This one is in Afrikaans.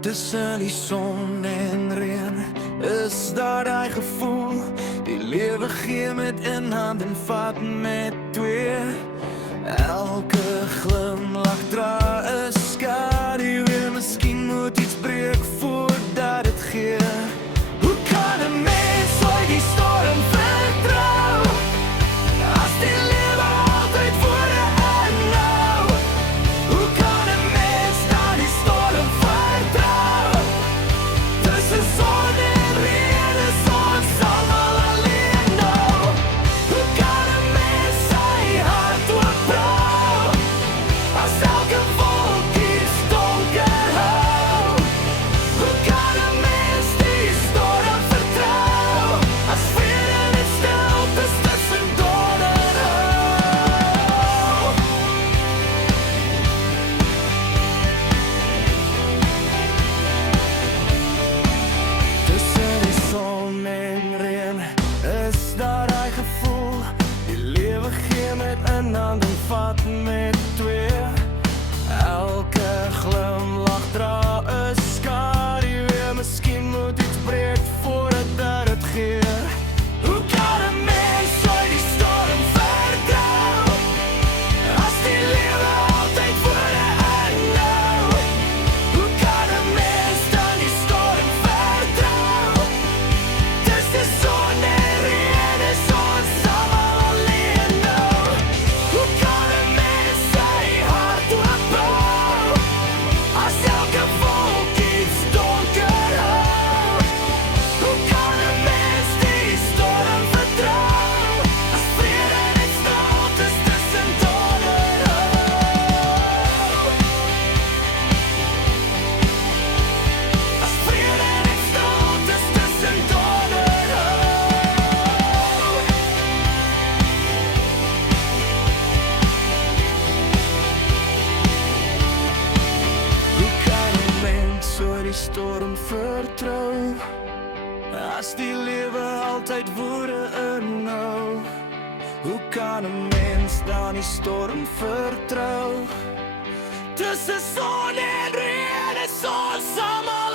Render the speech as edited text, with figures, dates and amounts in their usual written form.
Tussen die son en reën is daar daai gevoel. Die lewe gee met een hand en vat met twee. Elke glimlach dra 'n skadu en miskien moet iets breek voordat dit gee. Hoe kan 'n mens ooit die storm vertrou? As die lewe altyd voor 'n inhou. Hoe kan 'n mens dan die storm vertrou? Tussen son en reën is ons almal alleen nou. Hoe kan 'n mens sy hart oopbrou? As elke wolkie donker hou. Hoe kan 'n mens die storm vertrou? As vrede net stilte tussen donderhou. Tussen die son en reën is daar daai gevoel. Die lewe gee met een hand en vat met twee. Elke glimlach dra 'n skadu en miskien moet iets breek voordat dit gee. Hoe kan 'n mens ooit die storm vertrou? As die lewe altyd voor 'n inhou. Hoe kan 'n mens dan die storm vertrou? Tussen son en reën is ons almal alleen nou. Hoe kan 'n mens sy hart oopbrou? As elke wolkie donker hou. Hoe kan 'n mens die storm vertrou? As vrede net stilte is tussen donderhou. As vrede net stilte is tussen donderhou. Hoe kan 'n mens ooit die storm vertrou? As die lewe altyd woede inhou. Hoe kan 'n mens dan die storm vertrou? Tussen son en reën is ons almal